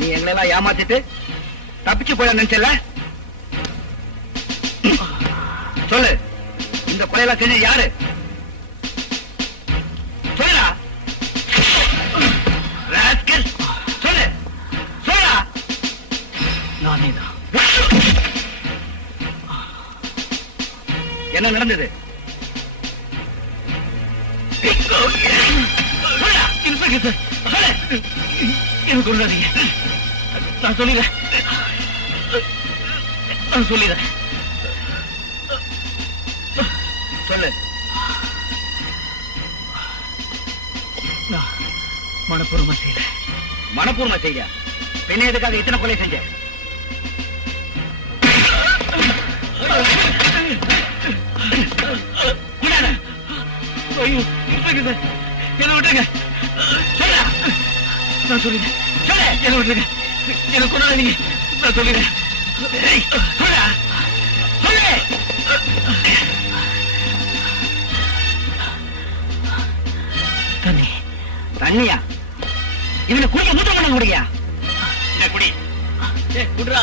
நீ எங்களெல்லாம் ஏமாத்திட்டு தப்பிச்சு போய நினைச்சல? சொல்லு, இந்த கொலையெல்லாம் செஞ்சு யாரு? சொல்லுடா. சொல்லு சொல்லுடா. நானே தான். என்ன நடந்தது? எனக்கு கொள்ளாதீங்க, நான் சொல்லிடுறேன். சொல்லு. நான் மனப்பூர்வமா செய்யல. மனப்பூர்வமா செய்ய பின்ன எதுக்காக இத்தனை கொலை செஞ்ச? என்ன விட்டுருங்க. நான் சொல்லிடுறேன். என்ன விட்டுருங்க. எனக்கு கொண்டாதீங்க, நான் சொல்லிடுறேன். தண்ணி. தண்ணியா? இவனை குடிக்க மூத்த பண்ண முடியா? குடி. குடுறா.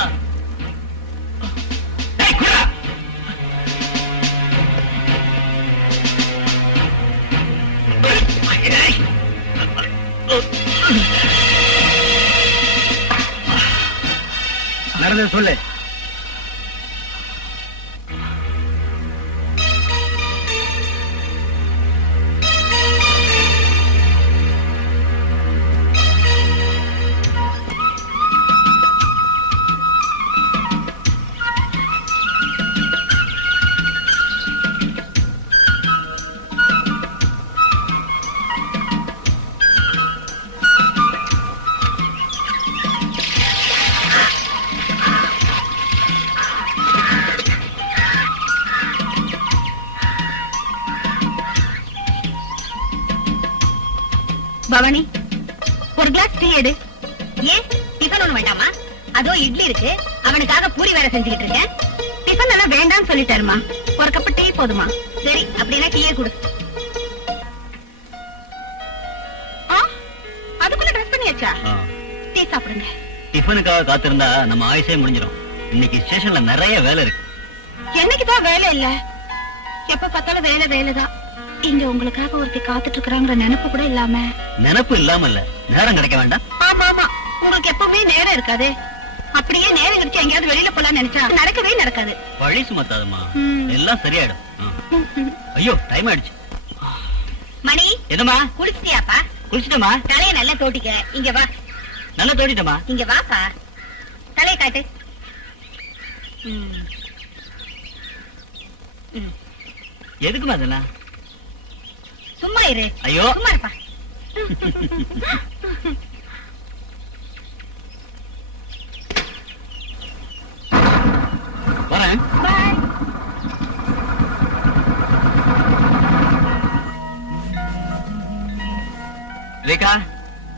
நடந்தது சொல்லு. பவானி, ஒரு கிளாஸ் டீ எடு. ஏன் டிஃபன் ஒண்ணு வேண்டாமா? அதோ இட்லி இருக்கு, அவனுக்காக பூரி வேற செஞ்சுக்கிட்டு இருக்கேன். டிஃபன் எல்லாம் வேண்டாம்னு சொல்லிட்டாருமா. ஒரு கப் டீ போதுமா? சரி, அப்படின்னா டீயே கொடு. அதுக்குள்ள ட்ரெஸ் பண்ணியாச்சா? டீ சாப்பிடுங்க. டிஃபனுக்காக காத்திருந்தா நம்ம ஆயுசே முடிஞ்சிடும். இன்னைக்கு ஸ்டேஷன்ல நிறைய வேலை இருக்கு. என்னைக்குதான் வேலை இல்ல? எப்ப பார்த்தாலும் வேலை வேலைதான். இங்க உங்களுக்காக ஒருத்தி காத்துட்டு இருக்கிறாங்கிற நினைப்பு கூட இல்லாம. நினைப்பு இல்லாம இல்ல, நேரம் கிடைக்க வேண்டாம். ஆமா ஆமா, உங்களுக்கு எப்பவுமே நேரம் இருக்காது. அப்படியே நேரம் கிடைச்சு எங்கேயாவது வெளியில போலாம் நினைச்சா நடக்கவே நடக்காது. வழி சுமத்தாதமா, எல்லாம் சரியாயிடும். ஐயோ, டைம் ஆயிடுச்சு. மணி, எதுமா? குளிச்சிட்டியாப்பா? குளிச்சிட்டமா. தலைய நல்லா தோட்டிக்க. இங்க வா. நல்லா தோட்டிட்டமா. இங்க வாப்பா, தலைய காட்டு. எதுக்குமா அதெல்லாம்? சும்மா இரு. ஐயோ. சும்மா இருப்பா. வரேன். பாய். ரேகா,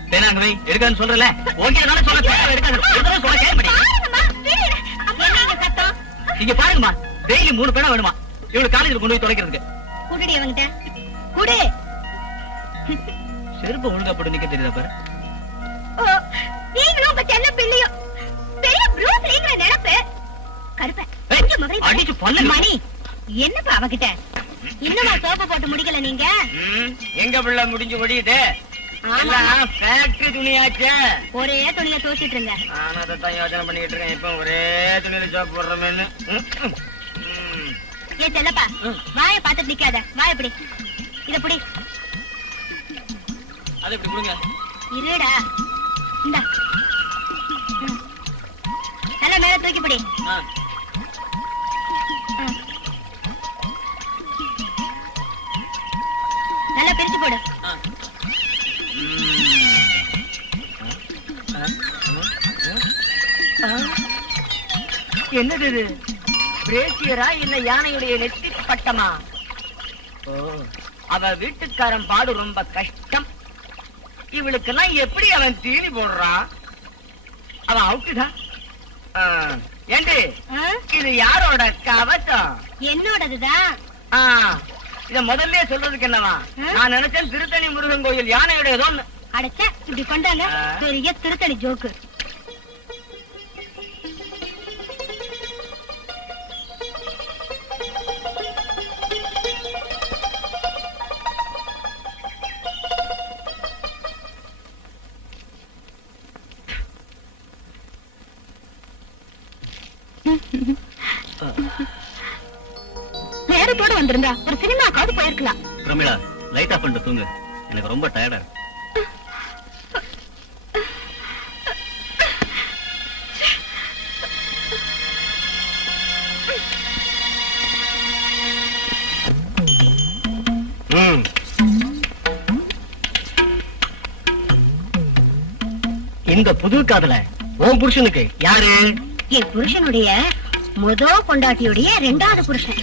பேனாங்க வை. எடுக்கான்னு சொல்றல. ஓகே தானே சொல்ல. பேனா எடுக்காத. இதெல்லாம் சொல்ல கேட்க மாட்டீங்க. பாருங்கம்மா, வீடு. அம்மா நீங்க சத்தம். இங்க பாருங்கம்மா, டெய்லி 3 பேனா வேணுமா? இவளுக்கு காலேஜ்ல கொண்டு போய் தொலைக்கிறதுக்கு. குடுடி அவங்கிட்ட. குடு. செருப்பு ஒழுங்கா போட்டு நிக்க தெரியுதா பாரு. ஓ, நீங்களும் உங்க செல்ல பிள்ளையும் பெரிய ப்ரூஸ் லீங்கிற நினைப்பு. கருப்ப. ஏய், கொஞ்சம் முதல்ல அடிச்சு பல்ல. மணி, என்னப்பா அவகிட்ட? இன்னுமா சோப்பு போட்டு முடிக்கல நீங்க? எங்க பிள்ளை முடிஞ்சு ஓடிட்டு ஆமா. ஃபேக்டரி துணியாச்சே. ஒரே துணியை தோச்சிட்டு இருங்க. நானும் அதைத்தான் யோசனை பண்ணிட்டு இருக்கேன். இப்ப ஒரே துணியில ஜாப் போடுறோமேன்னு. ஏன் செல்லப்பா, வாய பார்த்துட்டு நிக்காத. வாய பிடி. இத பிடி. அதை இப்படி கொடுங்க. இருடா. இந்தா. நல்லா மேல தூக்கி பிடி. நல்லா பிரிச்சு போடு. என்னது இது? பிரேசியரா இல்ல யானையுடைய நெத்தி பட்டமா? ஓ, அவ வீட்டுக்காரன் பாடு ரொம்ப கஷ்டம். இவளுக்கெல்லாம் எப்படி அவன் தீனி போடுறான்? அவன் அவுட்டுதான். ஏண்டி, இது யாரோட கவசம்? என்னோடதுதான். இத முதல்ல சொல்றதுக்கு என்னவா? நான் நினைச்சேன் திருத்தணி முருகன் கோயில் யானையுடைய ஏதோ. அடைச்ச இப்படி கொண்டாங்க. பெரிய திருத்தணி ஜோக்கு. நேரத்தோட வந்திருந்தா ஒரு சினிமாக்காவது போயிருக்கலாம். பிரமிளா, லைட் ஆஃப் பண்ணிட்டு தூங்கு. எனக்கு ரொம்ப டயர்டா இருக்கு. இந்த புது காதல உன் புருஷனுக்கு யாரு? என் புருஷனுடைய முதல் பொண்டாட்டியுடைய 2வது புருஷன்.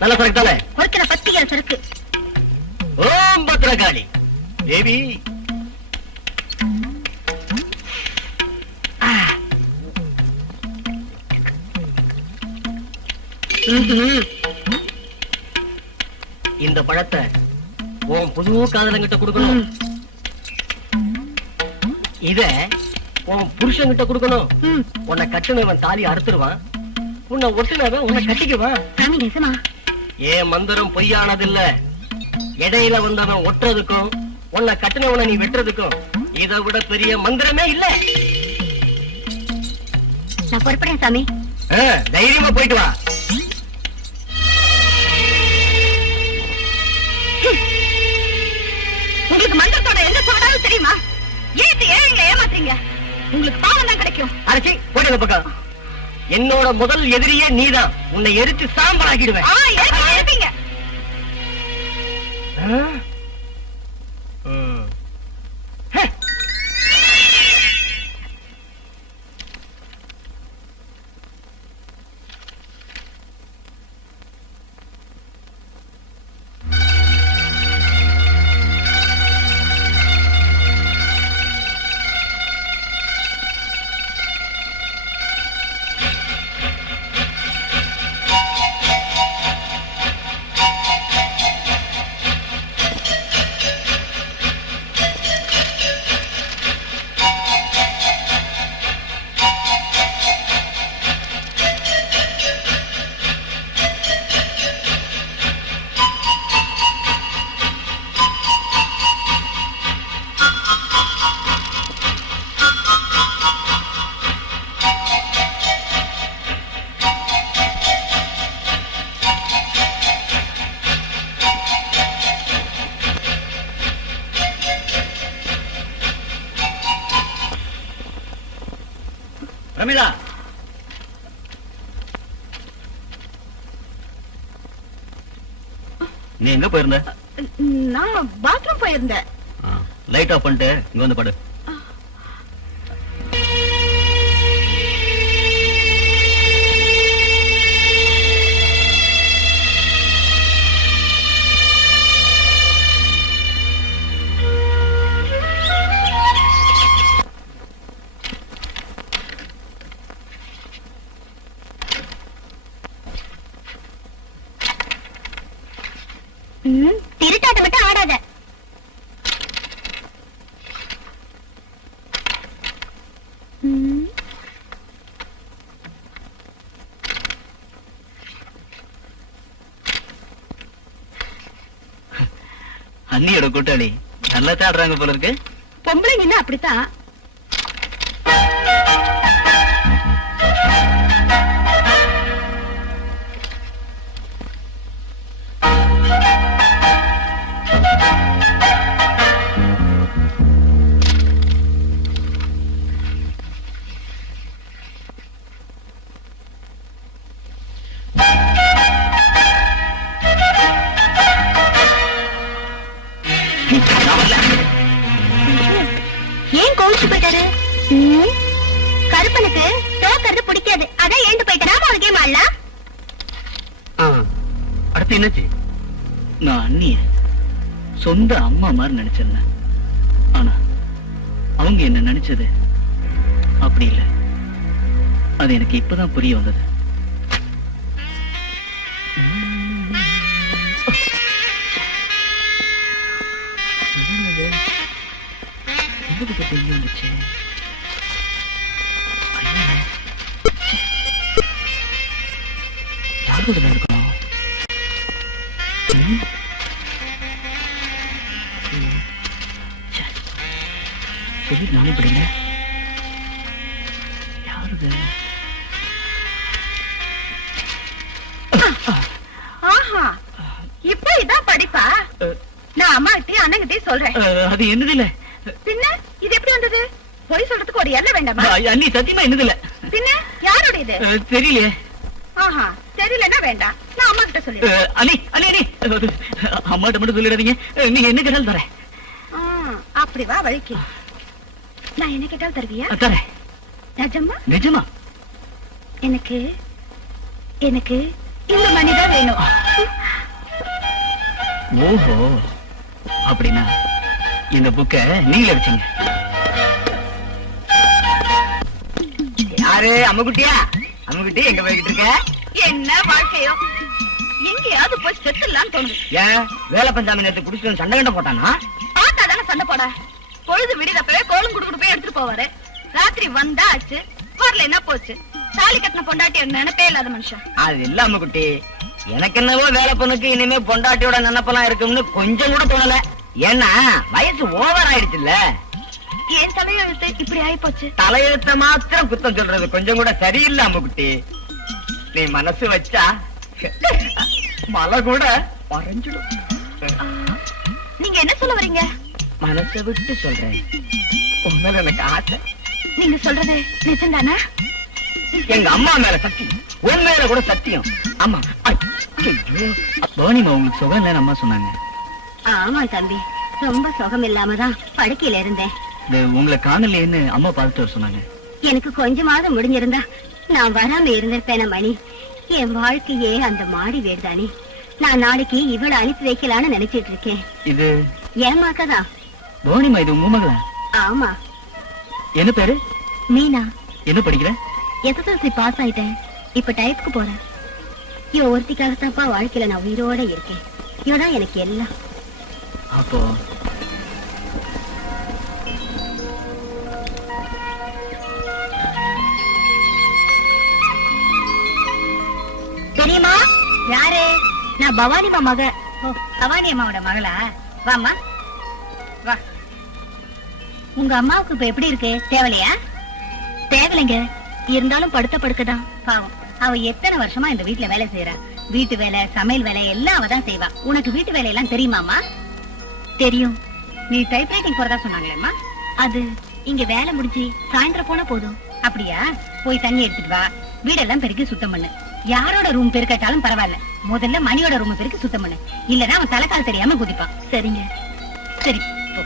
நல்ல சரக்கு தானே? பொறுக்கிற பத்திக்கிற சரக்கு. ஓம் பத்ரகாளி தேவி. இந்த பழத்தை உன் புது காதலங்கிட்ட கொடுக்கணும். இத உன் புருஷன்கிட்ட கொடுக்கணும். உன்னை கட்டுனவன் தாலி அறுத்துருவான். உன்னை ஒட்டுனவன் உன்னை கட்டிக்குவான். சாமி நேசமா? ஏன் மந்திரம் பொய்யானதில்ல. இடையில வந்தவன் ஒட்டுறதுக்கும் உன்னை கட்டுனவனை நீ வெட்டுறதுக்கும் இதை விட பெரிய மந்திரமே இல்ல. நான் பொறுப்படுறேன் சாமி. தைரியமா போயிட்டு வா. உங்களுக்கு மந்திரத்தோட எந்த சோடாலும் தெரியுமா? ஏன் ஏழைங்களை ஏமாத்துறீங்க? உங்களுக்கு பாவம் தான் கிடைக்கும். அரசி போயிட்டு பக்கம். என்னோட முதல் எதிரியே நீதான். உன்னை எரிச்சு சாம்பல் ஆக்கிடுவேன். இருப்பீங்க. நீ எங்க போயிருந்த? நான் பாத்ரூம் போயிருந்தேன். லைட் ஆஃப் பண்ணிட்டு இங்க வந்து படு. திருட்டாட்ட மட்டும் ஆடாத. அண்ணியோட கூட்டாளி நல்லா தாடுறாங்க போல இருக்கு. பொம்பளைங்கன்னா அப்படித்தான். ஏன் கோவிச்சு போயிட்டாரு? கருப்பனுக்கு தோக்கிறது பிடிக்காது, அதான் ஏண்டு போயிட்டாராம. ஒரு கேம் ஆடலாம். அடுத்து என்னாச்சு? நான் அண்ணிய சொந்த அம்மா மாதிரி நினைச்சிருந்தேன். ஆனா அவங்க என்ன நினைச்சது அப்படி இல்ல. அது எனக்கு இப்பதான் புரிய வந்தது. இருக்கணும். சரி, நானே படிங்க. யாருது? ஆஹா, இப்ப இதான் படிப்பா? நான் அம்மா கிட்டயும் அண்ணங்கிட்டயும் சொல்றேன். அது என்னது இல்ல. பின்ன இது எப்படி வந்தது? பொய் சொல்றதுக்கு ஒரு எல்லை வேண்டாமா? அண்ணி சத்தியமா என்னது இல்ல. பின்ன யாரோட இது? தெரியலையே. ஆஹா, தெரியலன்னா வேண்டாம், நான் அம்மா கிட்ட சொல்லிடுறேன். அண்ணி அண்ணி அண்ணி, அம்மாட்ட மட்டும் சொல்லிடாதீங்க. நீங்க என்ன கேட்டாலும் தரேன். அப்படி வா வழிக்கு. நான் என்ன கேட்டாலும் தருவியா? தரேன். நிஜமா? நிஜமா. எனக்கு எனக்கு இந்த மணிதான் வேணும். ஓஹோ, அப்படின்னா இந்த புக்க நீங்க அடிச்சீங்க. யாரு? அம்முக்குட்டியா? அம்முக்குட்டி எங்க போய்கிட்டு இருக்க? என்ன வாழ்க்கையோ, எங்கேயாவது போய் செத்துலான்னு தோணுது. ஏன் வேலை பஞ்சாமி நேரத்தை குடிச்சு சண்டை கண்ட போட்டானா? பார்த்தா தானே சண்டை போட. பொழுது விடிதப்பவே கோலும் குடுக்குடு போய் எடுத்துட்டு போவாரு. ராத்திரி வந்தா ஆச்சு, வரல என்ன போச்சு. தாலி கட்டின பொண்டாட்டி நினைப்பே இல்லாத மனுஷன். அது இல்ல அம்முக்குட்டி, எனக்கு என்னவோ வேலை பொண்ணுக்கு இனிமே பொண்டாட்டியோட நினைப்பெல்லாம் இருக்கும்னு கொஞ்சம் கூட தோணல. ஏன்னா வயசு ஓவர் ஆயிடுச்சுல்ல. ஏன் தலையெழுத்து இப்படி ஆயி போச்சு? தலையெழுத்த மாத்திரம் குத்தம் சொல்றது கொஞ்சம் கூட சரியில்லை அம்முக்குட்டி. நீ மனசு வச்சா மலை கூட பறஞ்சிடும். நீங்க என்ன சொல்ல வரீங்க? மனசை விட்டு சொல்றேன், உண்மையில எனக்கு ஆசை. நீங்க சொல்றது நிஜம்தானா? எங்க அம்மா மேல சத்தியம், உன் மேல கூட சத்தியம். அம்மா பவானிமா உங்களுக்கு சுகம் இல்லைன்னு அம்மா சொன்னாங்க. ஆமா தம்பி, ரொம்ப சுகம் இல்லாமதான் படுக்கையில இருந்தேன். உங்களை காணலைன்னு அம்மா பார்த்துட்டு வர சொன்னாங்க. எனக்கு கொஞ்சமாவது முடிஞ்சிருந்தா நான் வராம இருந்திருப்பேன் மணி. என் வாழ்க்கையே அந்த மாடி வீடுதானே. நான் நாளைக்கு இவளை அனுப்பி வைக்கலான்னு நினைச்சிட்டு இருக்கேன். இது ஏமாக்கதான். பவானிமா, இது உங்க மகளா? ஆமா. என்ன பேரு? மீனா. என்ன படிக்கிற? SSLC பாஸ் ஆயிட்டேன், இப்ப டைப்புக்கு போறேன். இவ ஒருத்திக்காகத்தான்ப்பா வாழ்க்கையில நான் உயிரோட இருக்கேன். இவதான் எனக்கு எல்லாம். அப்போ தெரியுமா யாரு? நான் பவானிமா மக. பவானி அம்மாவோட மகளா? வாமா வா. உங்க அம்மாவுக்கு இப்ப எப்படி இருக்கு? தேவலையா? தேவலைங்க, இருந்தாலும் படுத்த படுக்கதான். பாவம், அவ எத்தனை வருஷமா இந்த வீட்டுல வேலை செய்யறா. வீட்டு வேலை, சமையல் வேலை எல்லாம் அவதான் செய்வா. உனக்கு வீட்டு வேலை எல்லாம் தெரியுமாமா? தெரியும். நீ டைப்ரைட்டிங் போறதா சொன்னாங்களேம்மா. அது இங்க வேலை முடிஞ்சு சாயந்தரம் போனா போதும். அப்படியா? போய் தண்ணி எடுத்துட்டு வா, வீடெல்லாம் பெருக்கி சுத்தம் பண்ணு. யாரோட ரூம் பேரு கேட்டாலும் பரவாயில்ல, முதல்ல மணியோட ரூம் பேருக்கு சுத்தம் பண்ணு, இல்லன்னா அவன் தலைக்கால் தெரியாம குதிப்பான். சரிங்க? சரி போ.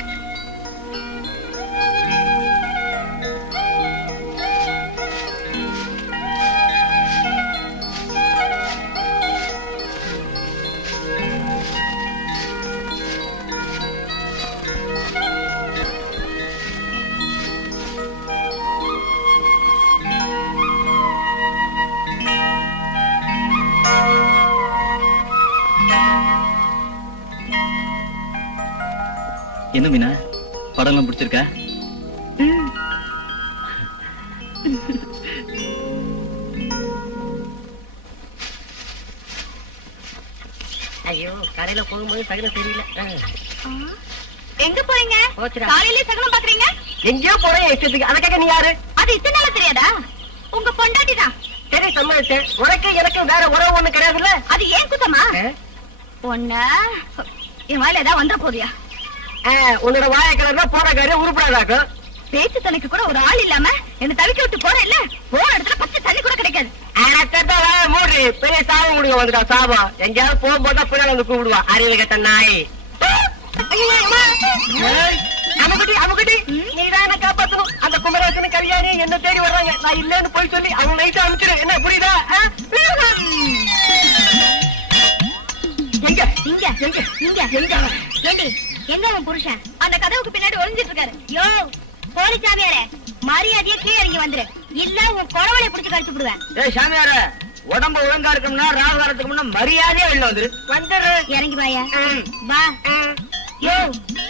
என்ன மீனா, படம்லாம் பிடிச்சிருக்கா? ஐயோ, கடையில போகும்போது சகனம் தெரியல. எங்க போறீங்க? போச்சுடா. காலையிலே சகனம் பாக்குறீங்க? எங்கேயோ போறேன் இஷ்டத்துக்கு. அதுக்காக நீ யாரு? அது இத்தனை நாளா தெரியாதா? உங்க பொண்டாட்டி தான். சரி, சம்மதிச்சேன். உனக்கு எனக்கு வேற உறவு ஒண்ணு கிடையாதுல்ல? அது ஏன் குத்தமா? பொண்ண என் வாயில ஏதாவது வந்துட போறியா? உன்னோட வாய கலர்னா போற காரியம் உருப்படாதாக்கும். பேச்சு தனக்கு கூட ஒரு ஆள் இல்லாம என்ன தவிக்க விட்டு போற இல்ல, போற இடத்துல பச்சை தண்ணி கூட கிடைக்காது. மூடி பெரிய சாபம் கொடுக்க வந்துட்டா. சாபம் எங்கேயாவது போகும்போது பின்னாடி வந்து கூப்பிடுவா. அறிவு கட்ட நாய். அமுகுட்டி நீதான் என்ன காப்பாத்தணும். அந்த குமரேசன் கல்யாணி என்ன தேடி வர்றாங்க. நான் இல்லன்னு போய் சொல்லி அவங்க நைட்டு அனுப்பிச்சிரு. என்ன புரியுதா? எங்க இங்க எங்க இங்க எங்க ஏண்டி, எங்க உன் புருஷன் அந்த கதவுக்கு பின்னாடி ஒளிஞ்சிட்டு இருக்காரு. யோ போலி சாமியாரே, மரியாதையா கீழே இறங்கி வந்துரு, இல்ல உன் குறவலை பிடிச்சு கழிச்சு விடுவேன். ஏய் சாமியார, உடம்பு ஒழுங்கா இருக்கும்னா ராகுகாரத்துக்கு முன்ன மரியாதையா வெளில வந்துரு. வந்துரு. இறங்கி வாயா. வா. யோ,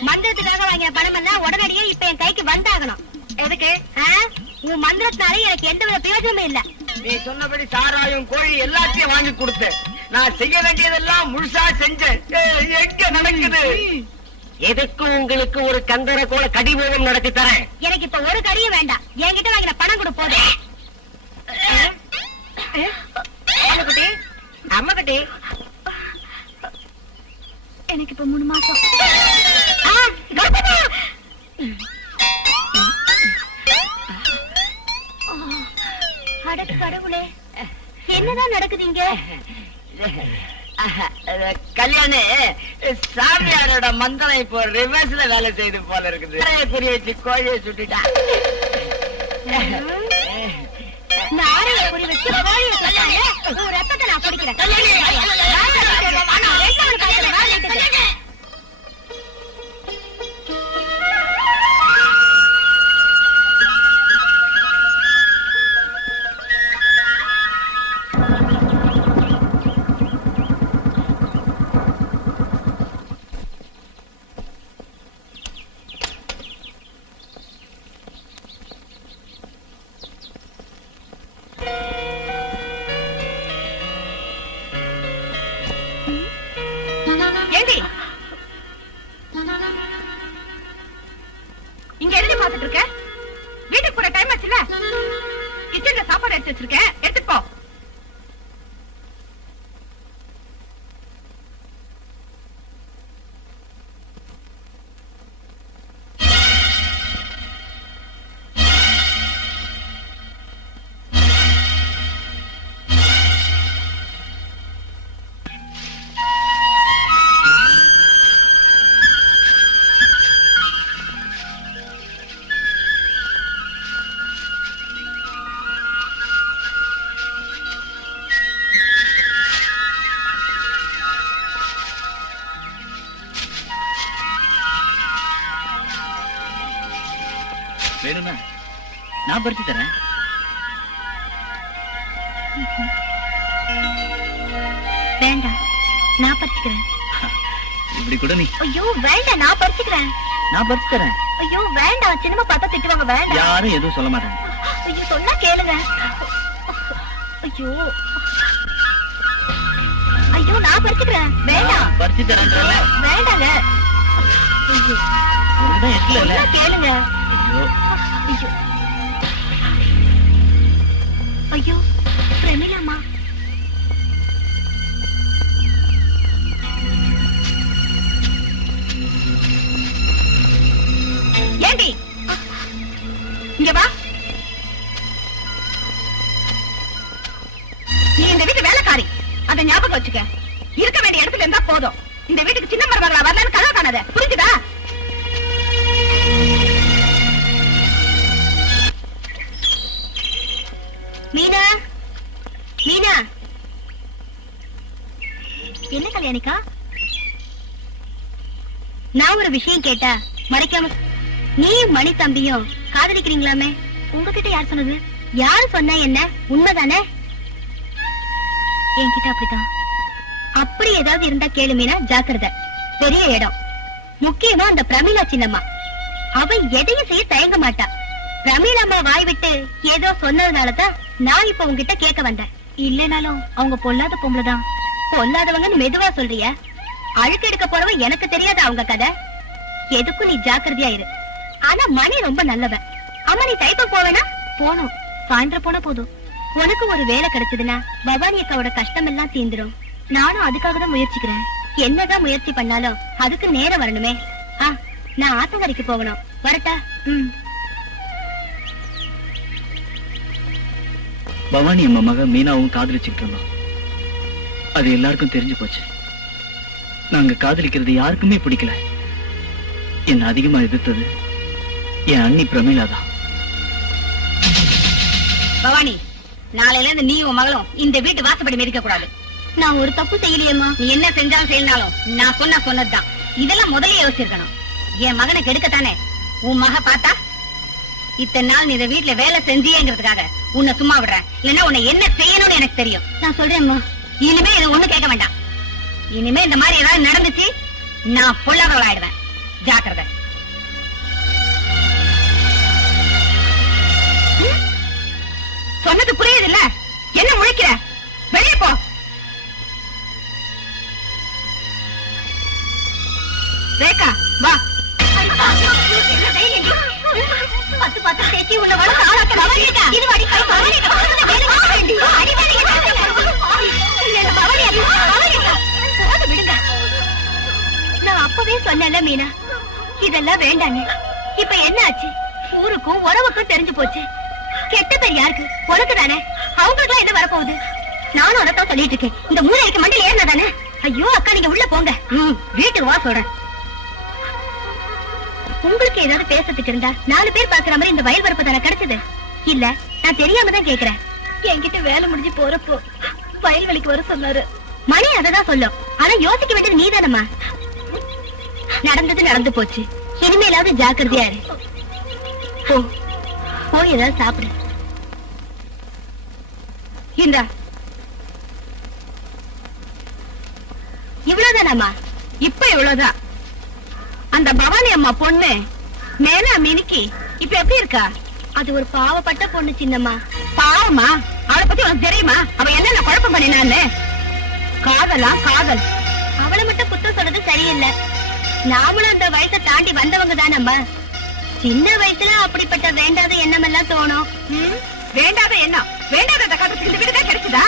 மந்திரத்துக்காக வாங்கின பணம் எல்லாம் உடனடியே இப்ப என் கைக்கு வந்தாகணும். எதுக்கு? உன் மந்திரத்தினால எனக்கு எந்த வித பிரயோஜனமும் இல்ல. நீ சொன்னபடி சாராயம் கோழி எல்லாத்தையும் வாங்கி கொடுத்த. நான் செய்ய வேண்டியதெல்லாம் முழுசா செஞ்சேன். எங்க நடக்குது? எதுக்கு உங்களுக்கு ஒரு கந்தர கோல கடிமூலம் நடத்தி தரேன். எனக்கு இப்ப ஒரு கடியும் வேண்டாம், என்கிட்ட வாங்கின பணம் கொடு போதும். அம்மாக்குட்டி, அம்மாக்குட்டி, எனக்கு இப்ப 3 மாசம். அட கடவுளே, என்னதான் நடக்குதுங்க? கல்யாணி சாமியாரோட மந்திரம் இப்போ ரிவர்ஸ்ல வேலை செய்து போல இருக்குது. புரிய வச்சு கோழியை சுட்டுட்டா. நாரைய புரி வச்சு கோழியை சுட்டாங்க. உன் ரத்தத்தை நான் குடிக்கிறேன். இங்க எழுதி பாத்துட்டு இருக்க? வீட்டுக்கு போற டைம் ஆச்சுல, கிச்சன்ல சாப்பாடு எடுத்து வச்சிருக்கேன், எடுத்துட்டு போ. வேணும்னா நான் பறிச்சு தரேன். வேண்டாம், நான் பறிச்சுக்கிறேன். இப்படி கூட நீ. ஐயோ வேண்டாம், நான் பறிச்சுக்கிறேன். நான் பறிச்சு தரேன். ஐயோ வேண்டாம், சின்னமா பார்த்தா திட்டுவாங்க. வேண்டாம். யாரும் எதுவும் சொல்ல மாட்டாங்க. ஐயோ சொன்னா கேளுங்க. ஐயோ ஐயோ நான் பறிச்சுக்கிறேன். வேண்டாம். பறிச்சு தரேன்றல. வேண்டாங்க. ஐயோ உனக்குதான் எட்ல இல்ல. சொன்னா கேளுங்க. ஐயோ ஐயோ ஐயோ பிரமிளாமா. ஏண்டி இங்க வா. நீ இந்த வீட்டு ஞாபகம் வச்சுக்க. இருக்க வேண்டிய இடத்துல இருந்தா போதும். இந்த வீட்டுக்கு சின்ன மருமகளா வரலன்னு கனவு காணாத. புரிஞ்சுதா? மீனா, மீனா, என்ன கல்யாணிக்கா? நான் ஒரு விஷயம் கேட்டா மறைக்காம. நீயும் மணி தம்பியும் காதலிக்கிறீங்களாமே, உங்ககிட்ட யார் சொன்னது? யாரு சொன்ன? என்ன உண்மைதானே? என்கிட்ட அப்படிதான். அப்படி ஏதாவது இருந்தா கேளு மீனா, ஜாக்கிரதை. பெரிய இடம், முக்கியமா அந்த பிரமிளா சின்னம்மா. அவ எதையும் செய்ய தயங்க மாட்டா. பிரமிளம்மா வாய் விட்டு ஏதோ சொன்னதுனாலதான் நான் இப்ப உங்ககிட்ட கேட்க வந்தேன். இல்லனாலும் அவங்க பொல்லாத பொம்பளைதான். பொல்லாதவங்கன்னு மெதுவா சொல்றிய. அழுக்கு எடுக்க போறவன் எனக்கு தெரியாத அவங்க கதை. எதுக்கும் நீ ஜாக்கிரதையா இரு. ஆனா மணி ரொம்ப நல்லவன். அம்மா நீ டைப்ப போவேனா? போனோம், சாயந்தரம் போனா போதும். உனக்கு ஒரு வேலை கிடைச்சதுன்னா பவானி அக்காவோட கஷ்டம் எல்லாம் தீந்துரும். நானும் அதுக்காக தான் முயற்சிக்கிறேன். என்னதான் முயற்சி பண்ணாலும் அதுக்கு நேரம் வரணுமே. நான் ஆத்தங்கரைக்கு போகணும். வரட்டா? பவானி அம்மா மக மீனாவும் காதலிச்சுக்கிட்டு இருந்தோம். அது எல்லாருக்கும் தெரிஞ்சு போச்சு. நாங்க காதலிக்கிறது யாருக்குமே பிடிக்கல. என்ன அதிகமா எதிர்த்தது என் அண்ணி பிரமிளா தான். பவானி, நாளையில இருந்து நீ உன் மகளும் இந்த வீட்டு வாசப்படி மிதிக்க கூடாது. நான் ஒரு தப்பு செய்யலையேம்மா. நீ என்ன செஞ்சாலும் செய்யனாலும் நான் சொன்னதுதான். இதெல்லாம் முதல்ல யோசிச்சிருக்கணும். என் மகனை கெடுக்கத்தானே உன் மக பார்த்தா. இத்தனை நாள் நீ இந்த வீட்டுல வேலை செஞ்சியேங்கிறதுக்காக உன்னை சும்மா விடுறேன். இல்லன்னா உன்னை என்ன செய்யணும்னு எனக்கு தெரியும். நான் சொல்றேன்மா, இனிமே இதை ஒண்ணு கேட்க வேண்டாம். இனிமே இந்த மாதிரி ஏதாவது நடந்துச்சு நான் பொல்லாதவளாயிடுவேன். ஜாக்கிரதை. சொன்னது புரியுது இல்ல? என்ன முழிக்கிற? வெளியே போ. ரேகா வா. பத்து தேச்சி உன்னை வளர்த்து ஆளாக்க பவானிக்கா. இது வாடி கை பவானிக்கா. விடுங்க. நான் அப்பவே சொன்னேன்ல மீனா, இதெல்லாம் வேண்டாங்க. இப்ப என்ன ஆச்சு? ஊருக்கும் உறவுக்கும் தெரிஞ்சு போச்சு. கெட்ட பேர் யாருக்கு? உனக்கு தானே. அவங்களுக்கு எது வரப்போகுது? நானும் அதைத்தான் சொல்லிட்டு இருக்கேன். இந்த மூளைக்கு மண்டியில் ஏறினா தானே. ஐயோ அக்கா, நீங்க உள்ள போங்க. வீட்டுக்கு வா சொல்றேன். உங்களுக்கு ஏதாவது பேசத்துக்கு இருந்தா 4 பேர் பாக்குற மாதிரி இந்த வயல் வரப்பு தானே கிடைச்சது? இல்ல, நான் தெரியாம தான் கேக்குறேன். என்கிட்ட வேலை முடிஞ்சு போறப்போ வயல்வெளிக்கு வர சொன்னாரு. மணி அததான் சொல்லும். ஆனா யோசிக்க வேண்டியது நீதானம்மா. நடந்தது நடந்து போச்சு. இனிமேலாவது ஜாக்கிரதையா இரு. போய் ஏதாவது சாப்பிடு. இந்தா. இவ்வளவுதானாமா? இப்ப இவ்வளவுதான். அந்த பவானி அம்மா பொண்ணு மேனா மினிக்கி இப்ப எப்படி இருக்கா? அது ஒரு பாவப்பட்ட பொண்ணு சின்னம்மா. பாவமா? அவளை பத்தி உனக்கு தெரியுமா? அவ என்னென்ன குழப்பம் பண்ணினான்னு? காதலா காதல். அவளை மட்டும் குற்றம் சொல்றது சரியில்லை. நாமளும் அந்த வயசை தாண்டி வந்தவங்க தானம்மா. சின்ன வயசுல அப்படிப்பட்ட வேண்டாத எண்ணம் எல்லாம் தோணும். வேண்டாத எண்ணம், வேண்டாத கதை இந்த வீடு தான் கிடைச்சதா?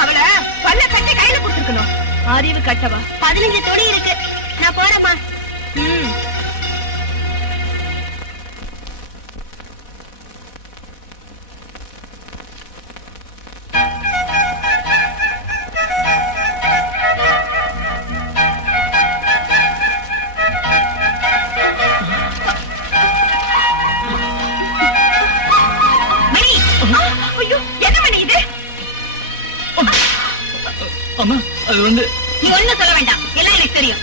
அவளை பல்ல கட்டி கையில கொடுத்துருக்கணும். அறிவு கட்டவா. 15 தொடி இருக்கு. நான் போறேம்மா. அம்மா, அது வந்து நீ ஒண்ணும் சொல்ல வேண்டாம். எல்லாம் எனக்கு தெரியும்.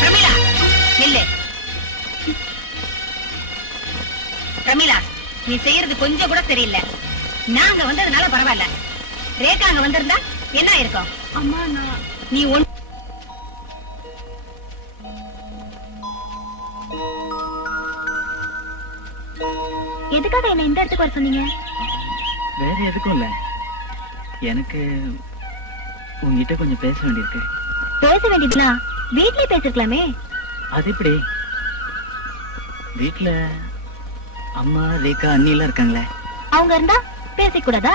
பிரமிளா நில்லு. பிரமிளா, நீ செய்யறது கொஞ்சம் கூட சரியில்லை. நான் அங்க வந்ததுனால பரவாயில்ல. ரேகா அங்க வந்திருந்தா என்ன இருக்கும்? அம்மா, நீ எதுக்காக என்ன இந்த இடத்துக்கு வர சொன்னீங்க? வேற எதுக்கும் இல்ல, எனக்கு உங்ககிட்ட கொஞ்சம் பேச வேண்டியிருக்கு. பேச வேண்டியதுனா வீட்லயே பேசிருக்கலாமே. அது எப்படி? வீட்டுல அம்மா, ரேகா, அண்ணி எல்லாம் இருக்காங்களே. அவங்க இருந்தா பேசக்கூடாதா?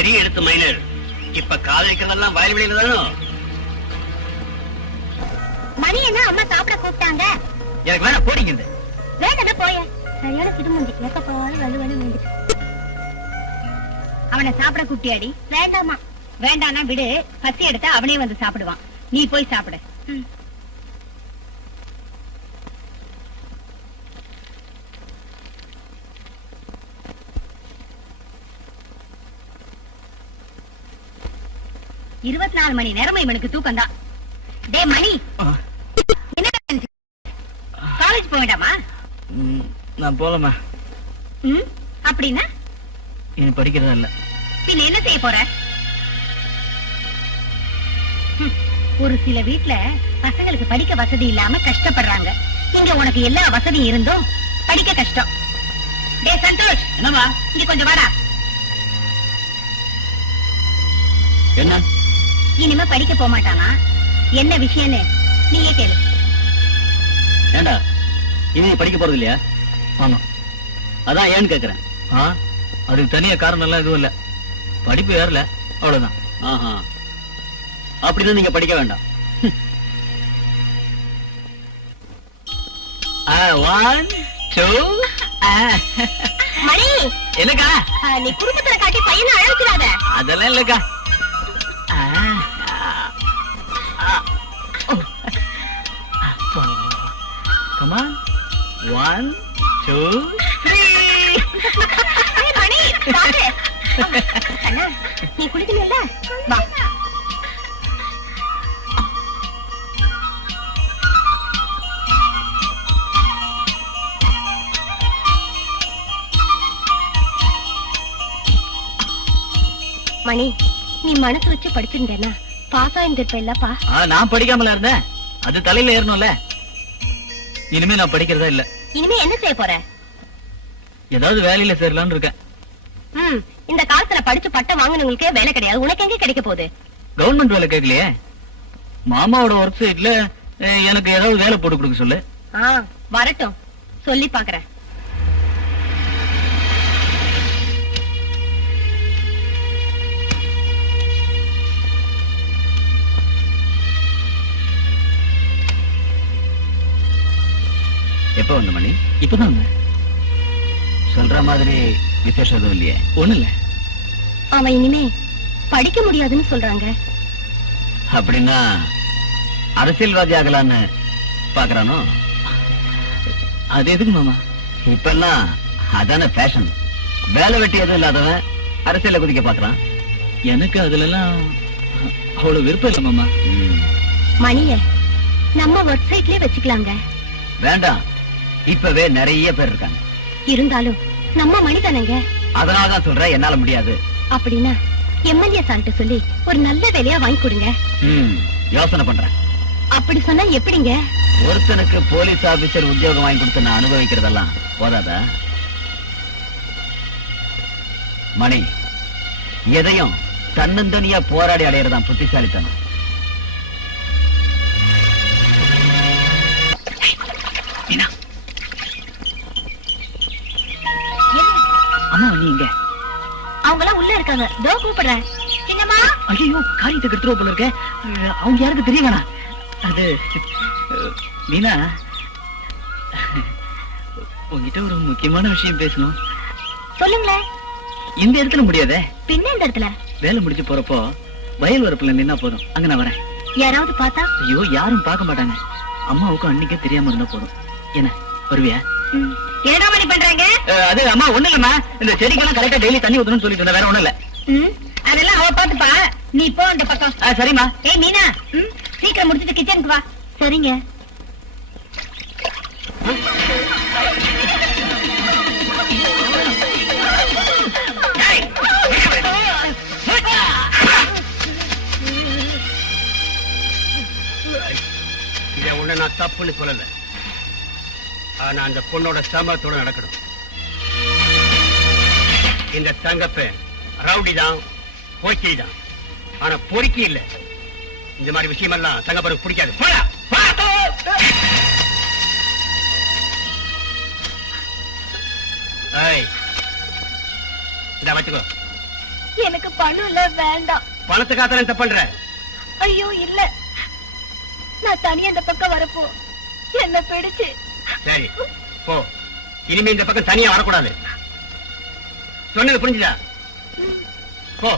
பெரிய எடுத்து மைனர் இப்ப காதலிக்கிறதெல்லாம் வயல் வெளியில தானோ? மணி என்ன அம்மா சாப்பிட கூப்பிட்டாங்க. எனக்கு வேணா போடிங்க. வேண்டாம் போய சரியான சிடுமுண்டி எப்ப போவாலும் வலு வலு வேண்டி. அவனை சாப்பிட கூப்பிட்டியாடி? வேண்டாமா. வேண்டானா விடு, பசி எடுத்தா அவனே வந்து சாப்பிடுவான். நீ போய் சாப்பிடு. இருபத்தி 4 மணி நேரமும் இவனுக்கு தூக்கம் தான். டே மணி, என்ன காலேஜ் போக வேண்டாமா? நான் போலமா. அப்படின்னா இனி படிக்கிறதா இல்ல. பின்ன என்ன செய்ய போற? ஒரு சில வீட்ல பசங்களுக்கு படிக்க வசதி இல்லாம கஷ்டப்படுறாங்க. இங்க உனக்கு எல்லா வசதியும் இருந்தும் படிக்க கஷ்டம். டே சந்தோஷ், என்னமா? இங்க கொஞ்சம் வாடா. என்ன? இனிமே படிக்க போக மாட்டானா? என்ன விஷயம்னு நீயே கேளு. ஏண்டா இனி படிக்க போறது இல்லையா? ஆமா. அதான் ஏன்னு கேக்குறேன். அதுக்கு தனியா காரணம் எல்லாம் எதுவும் இல்ல. படிப்பு ஏறல, அவ்வளவுதான். அப்படிதான் நீங்க படிக்க வேண்டாம். 1 2 மணி, இல்லக்கா, நீ குடும்பத்துல காட்டி பையனை அழகுறாத. அதெல்லாம் இல்லக்கா. Come on. 1 2 3. மணி பாரு. அண்ணா, நீ குளிக்கணும்ல? வா. மணி, நீ மனசு வச்சு படிச்சிருந்தேன்னா பாஸ் ஆயிருந்திருப்பேன்லப்பா. நான் படிக்காமல இருந்தேன். அது தலையில ஏறணும்ல. இனிமே நான் படிக்கிறதா இல்ல. இனிமே என்ன செய்ய போற? ஏதாவது வேலையில சேரலாம்னு இருக்கேன். இந்த காலத்துல படிச்சு பட்டம் வாங்குனவங்களுக்கே வேலை கிடையாது. உனக்கு எங்க கிடைக்க போகுது? கவர்மெண்ட் வேலை கேட்கலையே. மாமாவோட ஒர்க் சைட்ல எனக்கு ஏதாவது வேலை போட்டு கொடுக்க சொல்லு. வரட்டும், சொல்லி பாக்குறேன். எப்ப வந்த மணி? இப்பதான் சொல்ற மாதிரி விசேஷம் எதுவும் இல்லையே? ஒண்ணு இல்ல. அவன் இனிமே படிக்க முடியாதுன்னு சொல்றாங்க. அப்படின்னா அரசியல்வாதி ஆகலான்னு பாக்குறானோ? அது எதுக்கு மாமா? இப்பெல்லாம் அதான ஃபேஷன். வேலை வெட்டி எதுவும் இல்லாதவன் அரசியல குதிக்க பாக்குறான். எனக்கு அதுல எல்லாம் அவ்வளவு விருப்பம் இல்ல மாமா. மணிய நம்ம ஒர்க் சைட்லயே வச்சுக்கலாங்க. வேண்டாம், இப்பவே நிறைய பேர் இருக்காங்க. இருந்தாலும் நம்ம மனிதனங்க. அதனாலதான் சொல்றேன், என்னால முடியாது. அப்படின்னா எம்எல்ஏ சார்ட்ட சொல்லி ஒரு நல்ல வேலையா வாங்கி கொடுங்க. யோசனை பண்றேன். அப்படி சொன்னா எப்படிங்க? ஒருத்தனுக்கு போலீஸ் ஆபீசர் உத்தியோகம் வாங்கி கொடுத்து நான் அனுபவிக்கிறதெல்லாம் போதாதா? மணி, எதையும் தன்னந்தனியா போராடி அடையறதான் புத்திசாலித்தனம். அம்மா நீங்க? அவங்க எல்லாம் உள்ள இருக்காங்க. தோ கூப்பிடுறேன். சின்னம்மா. ஐயோ, காரியத்தை கெடுத்துருவ போல இருக்க. அவங்க யாருக்கு தெரிய வேணாம். அது மீனா, உங்ககிட்ட ஒரு முக்கியமான விஷயம் பேசணும். சொல்லுங்களேன். இந்த இடத்துல முடியாதே. பின்ன இந்த இடத்துல வேலை முடிச்சு போறப்போ வயல் வரப்புல நின்னா போதும். அங்க நான் வரேன். யாராவது பார்த்தா? ஐயோ, யாரும் பார்க்க மாட்டாங்க. அம்மாவுக்கும் அன்னைக்கே தெரியாம இருந்தா போதும். என்ன, வருவியா? என்னடா மணி பண்றாங்க? அது அம்மா ஒண்ணு இல்லம்மா, இந்த செடிக்கெல்லாம் கரெக்டா டெய்லி தண்ணி ஊத்தணும்னு சொல்லிட்டு இருந்தேன். வேற ஒண்ணும் இல்ல. அதெல்லாம் அவ பாத்துப்பா. நீ போ அந்த பக்கம். சரிம்மா. ஏய் மீனா, சீக்கிரம் முடிச்சிட்டு கிச்சனுக்கு வா. சரிங்க. இதை உன்ன நான் தப்புன்னு சொல்லல. ஆனா அந்த பொண்ணோட சம்பவத்தோட நடக்கணும். இந்த தங்கப்ப ரவுடி தான், போக்கி தான். ஆனா பொறுக்கி இல்ல. இந்த மாதிரி விஷயம் எல்லாம் தங்கப்பனுக்கு பிடிக்காது. போடா, இத வச்சுக்கோ. எனக்கு பணம் இல்ல, வேண்டாம். பணத்துக்காக என்ன பண்ற? ஐயோ இல்ல, நான் தனியா இந்த பக்கம் வரப்போ என்ன பிடிச்சு. சரி போ, இனிமே இந்த பக்கம் தனியா வரக்கூடாது. சொன்னது புரிஞ்சுதா? போ.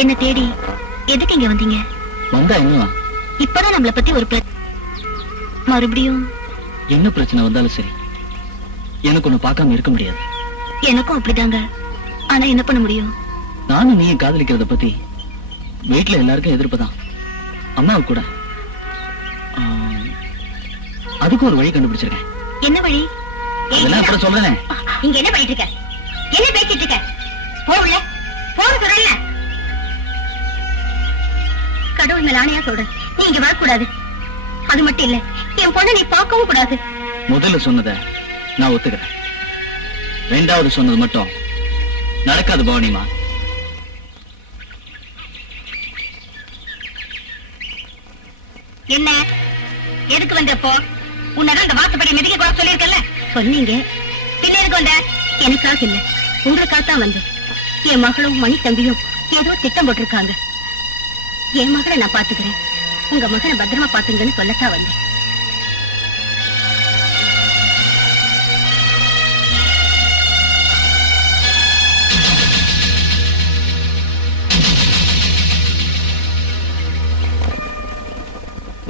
என்ன தேடி எதுக்கு இங்க வந்தீங்க? வந்தா என்ன? இப்பதான் நம்மள பத்தி ஒரு மறுபடியும் என்ன பிரச்சனை வந்தாலும் சரி, எனக்கு ஒண்ணு பார்க்காம இருக்க முடியாது. எனக்கும் அப்படிதாங்க. ஆனா என்ன பண்ண முடியும்? நானும் நீ காதலிக்கிறத பத்தி வீட்டுல எல்லாருக்கும் எதிர்ப்புதான், அம்மாவுக்கு கூட. அதுக்கு ஒரு வழி கண்டுபிடிச்சிருக்கேன். என்ன வழி? அதெல்லாம் அப்புறம் சொல்றேன். இங்க என்ன பண்ணிட்டு இருக்க? என்ன பேசிட்டு இருக்க? போகல போக சொல்றேன்ல. கடவுள் மேல ஆணையா சொல்றேன், நீ இங்க வரக்கூடாது. அது மட்டும் இல்ல, என் பொண்ணை நீ பார்க்கவும் கூடாது. முதல்ல சொன்னதை நான் ஒத்துக்கிறேன், ரெண்டாவது சொன்னது மட்டும் நடக்காது பவானிமா. என்ன எதுக்கு வந்தப்போ? உன்னதான் இந்த வாசப்படி மிதிக்க கூட சொல்லியிருக்கல. சொன்னீங்க, பின்ன எதுக்கு வந்த? எனக்காக இல்ல, உங்களுக்காகத்தான் வந்து. என் மகளும் மணி தம்பியும் ஏதோ திட்டம் போட்டிருக்காங்க. என் மகளை நான் பாத்துக்கிறேன், உங்க மகனை பத்திரமா பாத்துங்கன்னு சொல்லத்தான் வந்தேன்.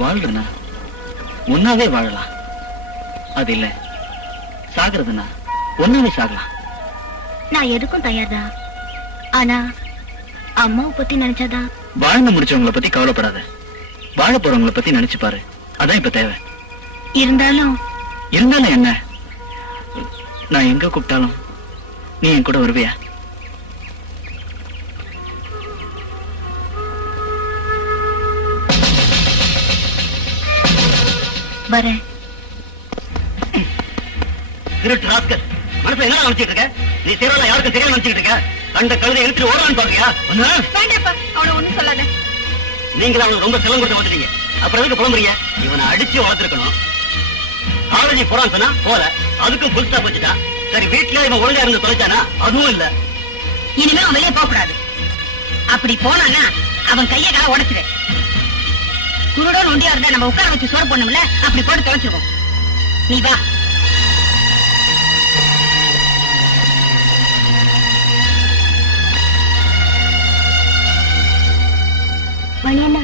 வாழ்றதுனா ஒன்னாவே வாழலாம், அது இல்ல சாகிறதுனா ஒன்னாவே சாகலாம். நான் எதுக்கும் தயார்தான், ஆனா அம்மாவை பத்தி நினைச்சாதான். வாழ்ந்து முடிச்சவங்களை பத்தி கவலைப்படாத, வாழ போறவங்களை பத்தி நினைச்சு பாரு, அதான் இப்ப தேவை. இருந்தாலும் என்ன, நான் எங்க கூப்பிட்டாலும் நீ என் கூட வருவியா? வரேன். திருட்டு ராஸ்கல், மனசுல என்ன நினைச்சிட்டு இருக்க? நீ சேரல யாருக்கும் தெரியாம நினைச்சிட்டு இருக்க? கண்ட கழுதை எடுத்துட்டு ஓடலான்னு பாக்கியா? வேண்டாப்பா, அவனை ஒண்ணும் சொல்லாத. நீங்களா அவனுக்கு ரொம்ப செல்லம் கொடுத்து வந்துட்டீங்க, அப்புறம் எதுக்கு புலம்புறீங்க? இவனை அடிச்சு வளர்த்துருக்கணும். காலேஜ் போறான்னு சொன்னா போல, அதுக்கும் புதுசா போச்சுட்டா. சரி, வீட்டுல இவன் ஒழுங்கா இருந்து தொலைச்சானா? அதுவும் இல்ல. இனிமே அவன் வெளியே போக கூடாது. அப்படி போனானா அவன் கையை கால உடைச்சிடு. குருடோன் ஒண்டியா இருந்தா நம்ம உட்கார வச்சு சோறு போடணும்ல, அப்படி போட்டு தொலைச்சிருவோம். நீ வா. மணி அண்ணா,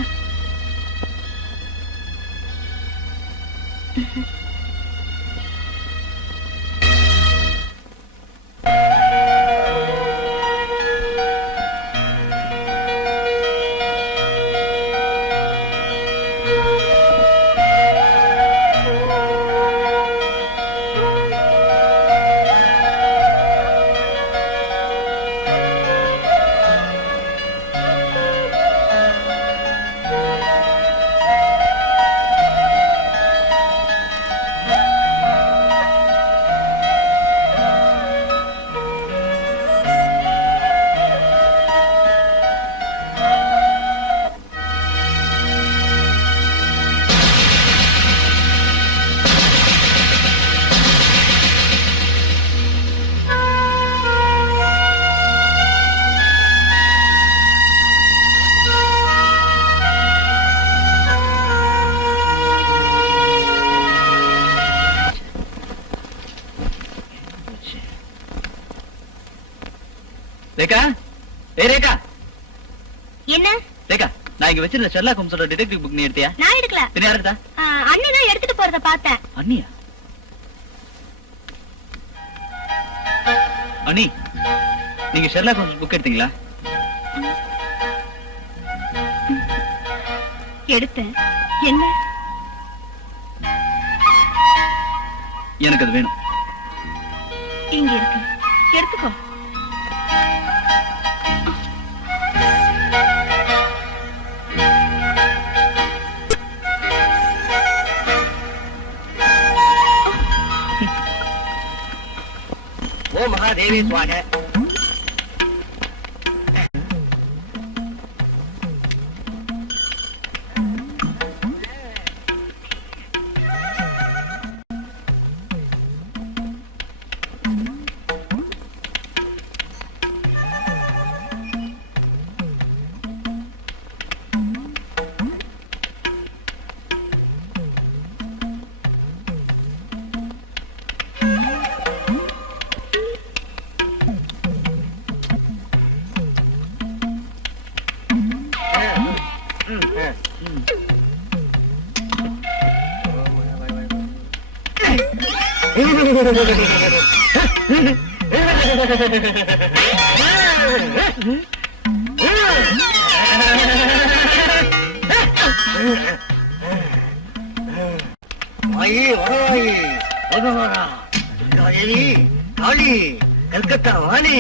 ரேகா, ஏய் ரேகா. என்ன? ரேகா, நான் இங்க வச்சிருந்த ஷெர்லாக் ஹோம்ஸோட டிடெக்டிவ் புக் நீ எடுத்தியா? நான் எடுக்கல. பின்ன யார் எடுத்தா? அண்ணி தான் எடுத்துட்டு போறத பார்த்தேன். அண்ணியா? அண்ணி, நீங்க ஷெர்லாக் ஹோம்ஸ் புக் எடுத்தீங்களா? எடுத்தேன். என்ன? எனக்கு அது வேணும். இங்க இருக்கு, எடுத்துக்கோ. தேவி சுவாக. கல்கத்தா வாணி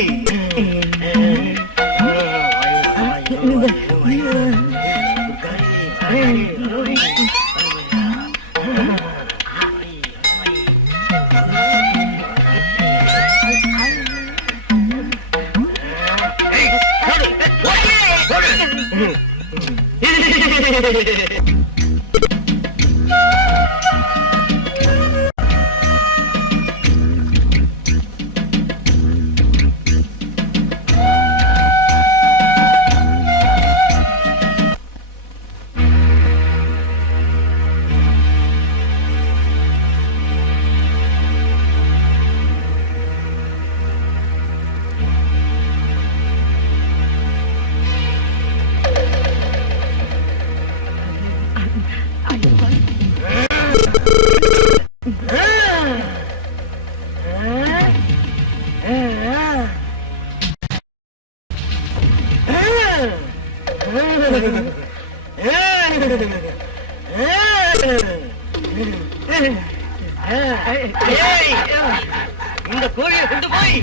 இந்த கோழியை கொண்டு போய்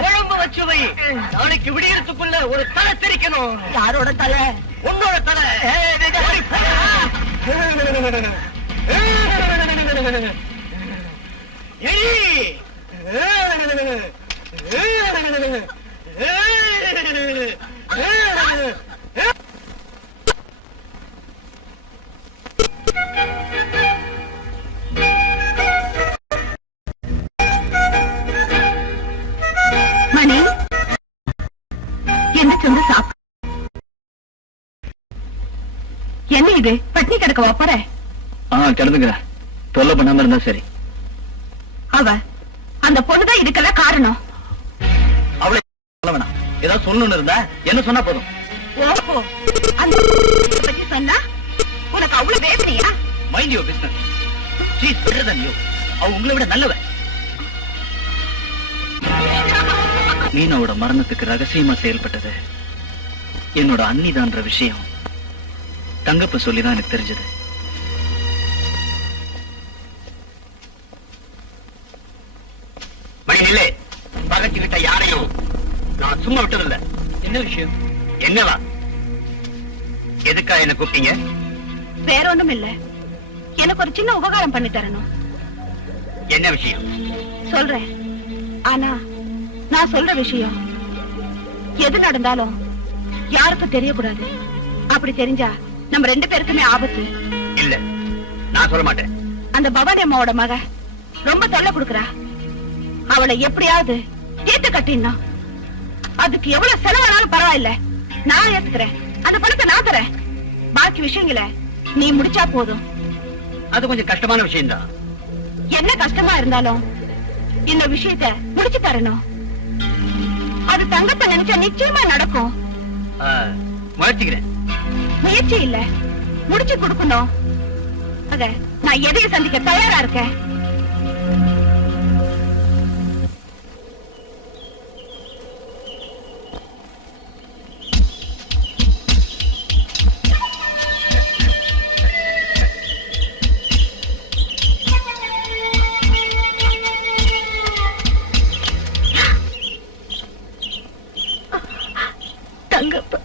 குழம்பு வச்சு வை. நாளைக்கு விடியறதுக்குள்ள ஒரு தலை தெரிக்கணும். யாரோட தலை? உன்னோட தலை. மணி என்ன சொந்த சாப்பிட என்ன இது? பட்னி கிடக்க வாப்பற? கிடந்துங்க. தொல்லை பண்ணாம இருந்தா சரி. அவ அந்த பொண்ணுதான் இதுக்கெல்லாம் காரணம். அவளை சொல்ல வேணாம். ஏதாவது சொல்லணும்னு இருந்தா என்ன சொன்னா போதும். ஓஹோ, அந்த பத்தி சொன்னா உனக்கு அவ்வளவு வேதனையா? Mind your business. She is better then you. அவ உங்களை விட நல்லவ. மீனாவோட மரணத்துக்கு ரகசியமா செயல்பட்டது என்னோட அண்ணிதான்ற விஷயம் தங்கப்ப சொல்லிதான் எனக்கு தெரிஞ்சது. மணிநிலை பகச்சுக்கிட்ட யாரையும் நான் சும்மா விட்டதில்லை. என்ன விஷயம்? என்னவா? எதுக்கா என்ன கூப்பிட்டீங்க? வேற ஒண்ணும் இல்ல, எனக்கு ஒரு சின்ன உபகாரம் பண்ணி தரணும். என்ன விஷயம்? சொல்றேன், ஆனா நான் சொல்ற விஷயம் எது நடந்தாலும் யாருக்கும் தெரியக்கூடாது. அப்படி தெரிஞ்சா நம்ம 2 பேருக்குமே ஆபத்து. இல்ல, நான் சொல்ல மாட்டேன். அந்த பவானி அம்மாவோட மக ரொம்ப தொல்லை கொடுக்கறா. அவளை எப்படியாவது தீர்த்து கட்டிடணும். அதுக்கு எவ்வளவு செலவானாலும் பரவாயில்ல, நான் ஏத்துக்கிறேன். அந்த பணத்தை நான் தரேன். பாக்கி விஷயங்களை நீ முடிச்சா போதும். அது கொஞ்சம் கஷ்டமான விஷயம்தான். என்ன கஷ்டமா இருந்தாலும் இந்த விஷயத்தை முடிச்சு தரணும். அது தங்கத்தை நினைச்சா நிச்சயமா நடக்கும். முயற்சிக்கிறேன். முயற்சி இல்ல, முடிச்சு கொடுக்கணும். அத நான் எதையும் சந்திக்க தயாரா இருக்கேன். தங்கப்பா,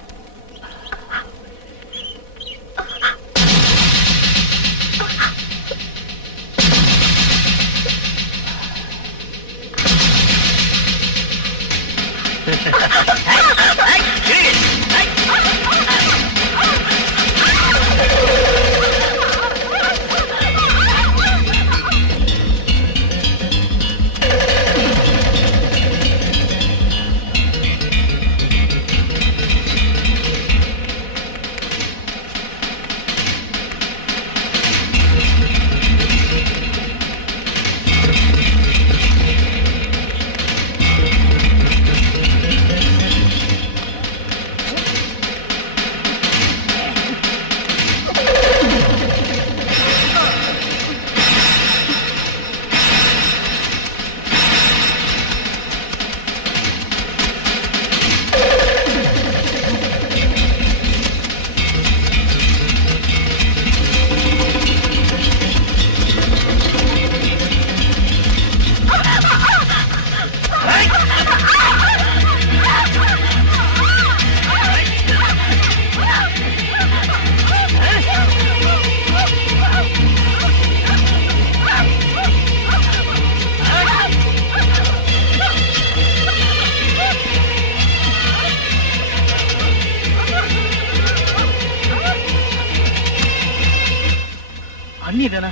அண்ணி தானே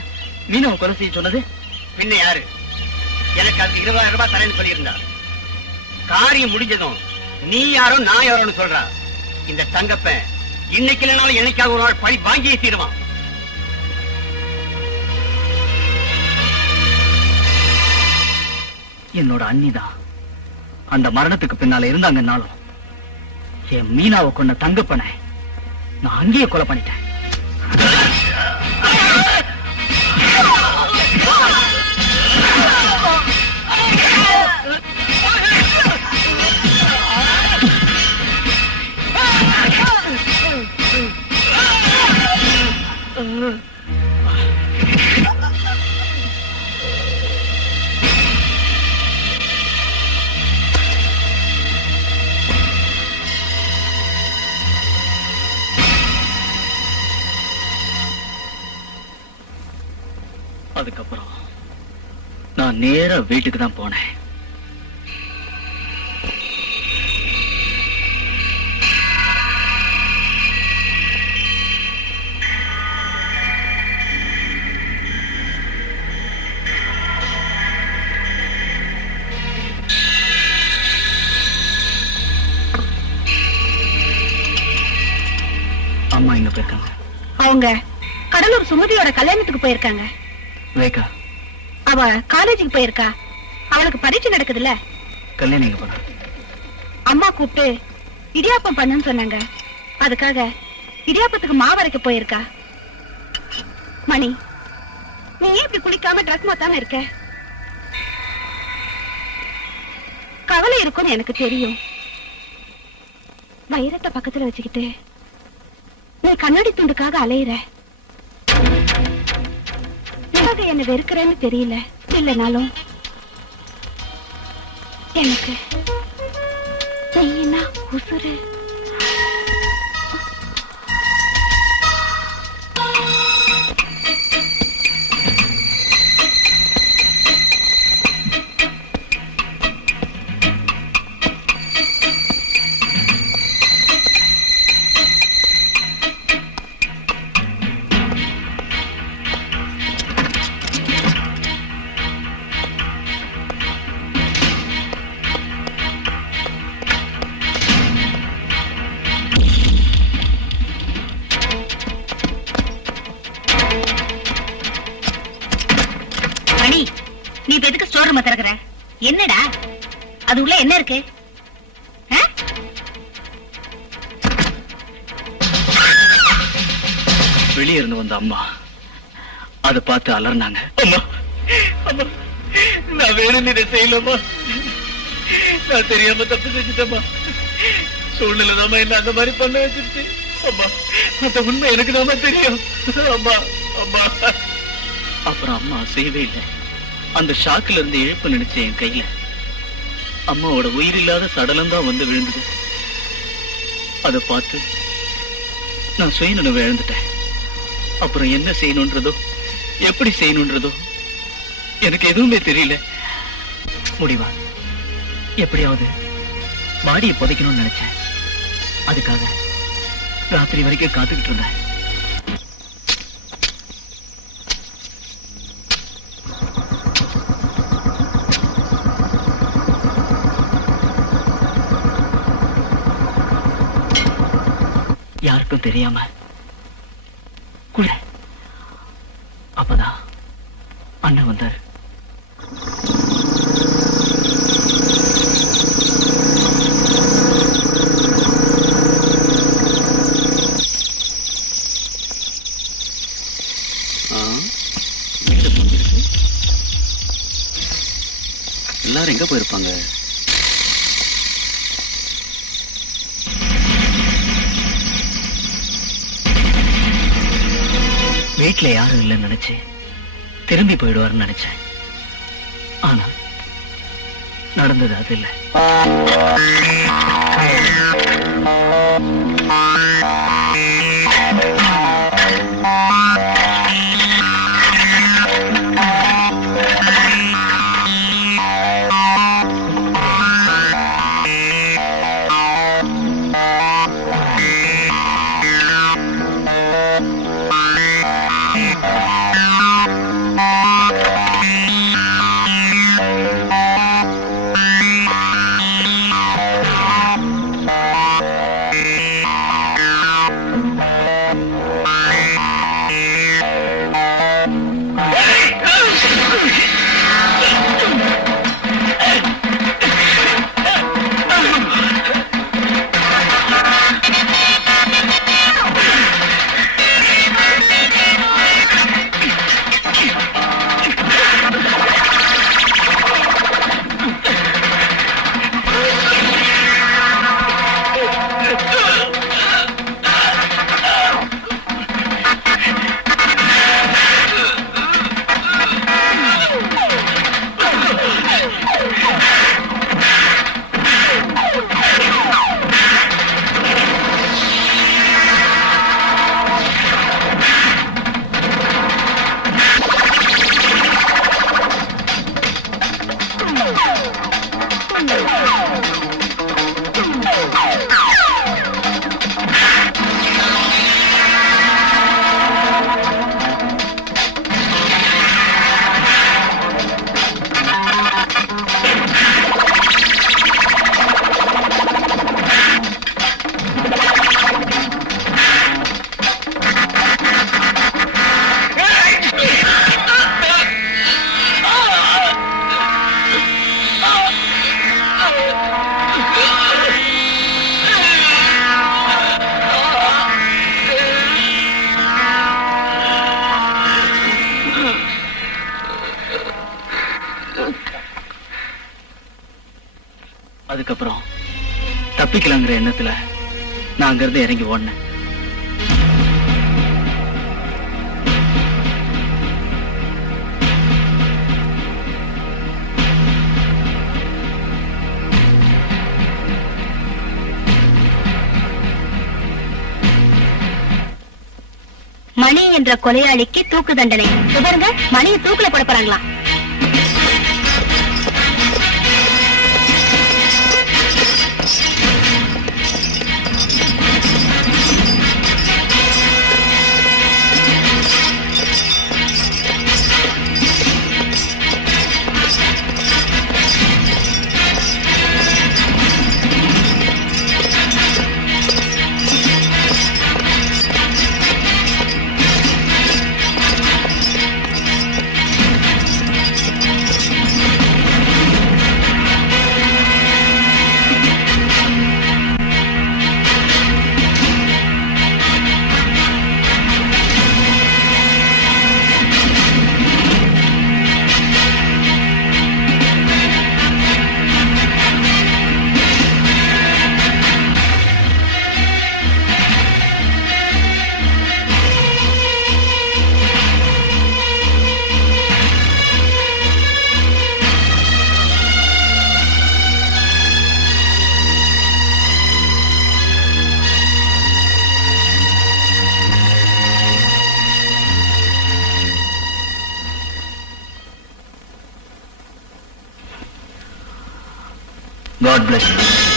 மீனாவை கொலை செய்ய சொன்னது? பின்ன யாரு? எனக்கு அதுக்கு 20,000 ரூபாய் தரேன்னு சொல்லியிருந்தா. காரியம் முடிஞ்சதும் நீ யாரோ நான் யாரோன்னு சொல்றா. இந்த தங்கப்பன் இன்னைக்கு இல்லைனாலும் என்னைக்காக ஒரு நாள் பழி வாங்கியே தீருவான். என்னோட அண்ணிதான் அந்த மரணத்துக்கு பின்னால இருந்தாங்கன்னாலும் என் மீனாவை கொண்ட தங்கப்பனை நான் அங்கேயே கொலை பண்ணிட்டேன். அதுக்கப்புறம் நான் நேரா வீட்டுக்கு தான் போனேன். அம்மா எங்க போயிருக்காங்க? அவங்க கடலூர் சுமதியோட கல்யாணத்துக்கு போயிருக்காங்க. ரேகா அவ காலேஜுக்கு போயிருக்கா. அவளுக்கு பரீட்சை நடக்குதுல்ல. கல்யாணம் எங்க போனா? அம்மா கூப்பிட்டு இடியாப்பம் பண்ணுன்னு சொன்னாங்க. அதுக்காக இடியாப்பத்துக்கு மாவரைக்க போயிருக்கா. மணி, நீ ஏன் இப்படி குளிக்காம ட்ரெஸ் மாத்தாம இருக்க? கவலை இருக்கும்னு எனக்கு தெரியும். வைரத்தை பக்கத்துல வச்சுக்கிட்டு நீ கண்ணாடி துண்டுக்காக அலையிற. என்ன வெறுக்கிறேன்னு தெரியல. இல்லைனாலும் எனக்கு நீ என்ன உசுரு. நீ எதுக்கு ஸ்டோர் ரூம் திறக்கிற? என்னடா அது உள்ள என்ன இருக்கு? வெளியே இருந்து வந்த அம்மா அதை பார்த்து அலர்னாங்க. அம்மா அம்மா, நான் வேணும் இதை செய்யலம்மா. நான் தெரியாம தப்பு செஞ்சுட்டேம்மா. சூழ்நிலை தாமா என்ன அந்த மாதிரி பண்ண வச்சிருச்சு. அம்மா, அந்த உண்மை எனக்கு தாமா தெரியும். அம்மா அம்மா. அப்புறம் அம்மா செய்யவே இல்லை. அந்த ஷாக்குல இருந்து இழுப்பு நினைச்ச என் கையில அம்மாவோட உயிரில்லாத சடலம் தான் வந்து விழுந்தது. அதை பார்த்து நான் சுயநினைவை இழந்துட்டேன். அப்புறம் என்ன செய்யணுன்றதோ எப்படி செய்யணுன்றதோ எனக்கு எதுவுமே தெரியல. முடிவா எப்படியாவது பாடியை புதைக்கணும்னு நினைச்சேன். அதுக்காக ராத்திரி வரைக்கும் காத்துக்கிட்டு இருந்தேன். யாருக்கும் தெரியாம குள. அப்பதான் அண்ணன் வந்தார். எல்லாரும் எங்க போயிருப்பாங்க? வீட்டுல யாரும் இல்லைன்னு நினைச்சு திரும்பி போயிடுவாருன்னு நினைச்சேன். ஆனா நடந்தது அது இல்லை. தப்பிக்கலாங்கிற எண்ணத்துல நான் அங்கிருந்து இறங்கி ஓடினேன். மணி என்ற கொலையாளிக்கு தூக்கு தண்டனை. பாருங்க, மணியை தூக்குல போட போறாங்களா? God bless you.